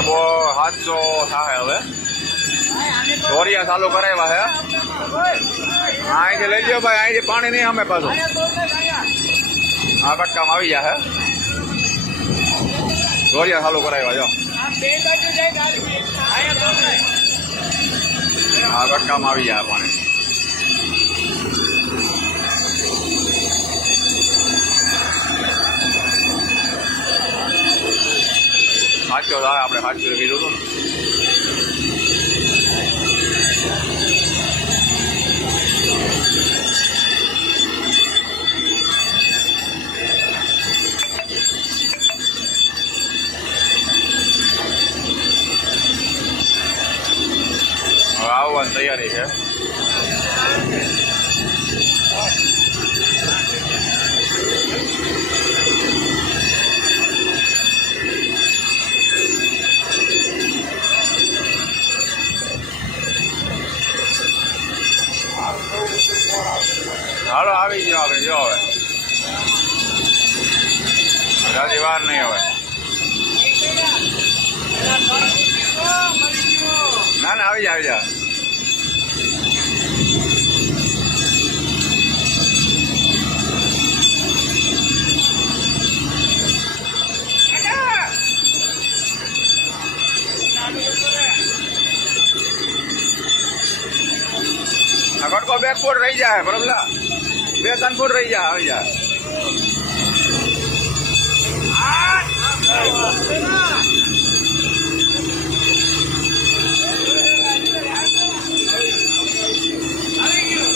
આબો સાતસો થાય હવે. દોરિયા ચાલુ કરાવ્યા હે. અહીંથી લઈ જાઓ ભાઈ, અહીંથી પાણી નહીં અમે પાછું. આ કટકામાં આવી ગયા હે. દોરિયા ચાલુ કરાવ્યા જો. આ કટકામાં આવી ગયા પાણી. થાય આપણે હાથ કીધું હતું ને. હવે આવવાની તૈયારી છે. હાલો, આવી ગયો આપણે જો હવે. રાજી વાર નહીં હવે. ના ના, આવી જા આવી જા આ બે ફૂટ રહી જાય, બરોબર? ત્રણ ફૂટ રહી જાય આવી જાય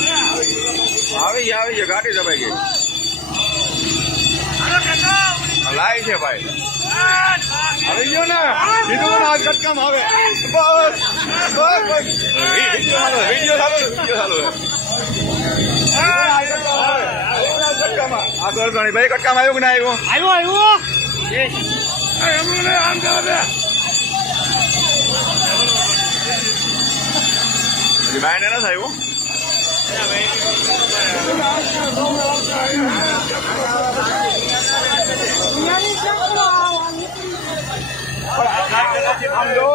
આવી ગયા આવી ગયા ગાડી દબાઈ ગઈ. લાઈ છે ભાઈ. આવી ગયો ને? કીધું ને આ કટકામ આવે. બસ બસ બસ. વીડિયો ચાલુ વીડિયો ચાલુ વીડિયો ચાલુ આ ગળગણી ભાઈ કટકામ આવ્યું કે ના આવ્યો? આવ્યો આવ્યો. હજી બાયને નથી આવ્યું આમ જો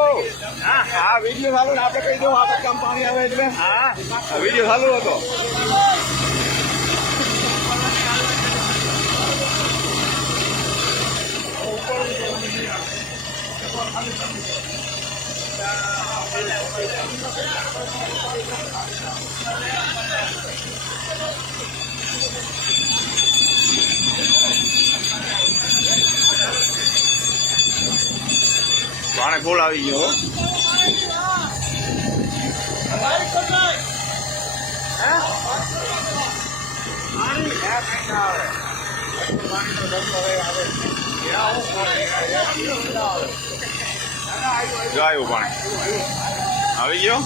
આ વીડિયો ચાલુ ને આપણે કહી દઉં આ કામ પાણી આવે એટલે. હા. વીડિયો ચાલુ હતો. પાણી ફૂલ આવી ગયો હો. જો આવ્યું પાણી આવી ગયો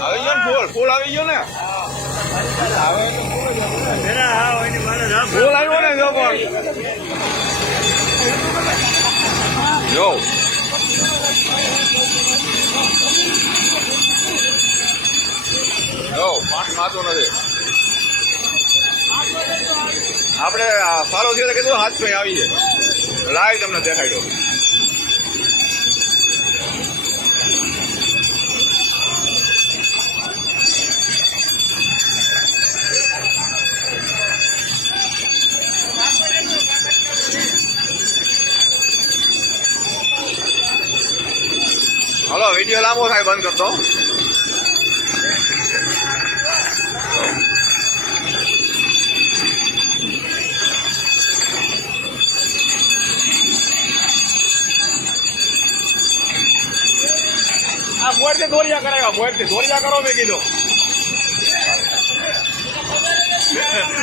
આવી ગયો ફૂલ ફૂલ આવી ગયો ને ફૂલ આવ્યો ને જો પણ જો જો પાણી ખાતું નથી આપણે સારો છે કીધું હાથ ભાઈ આવી છે લાઈવ તમને દેખાડ્યો હલો વીડિયો લાંબો થાય બંધ કરતો. આ મોરથી દોરિયા કરાવ્યા મોરથી દોરિયા કરો મેં કીધું.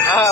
હા.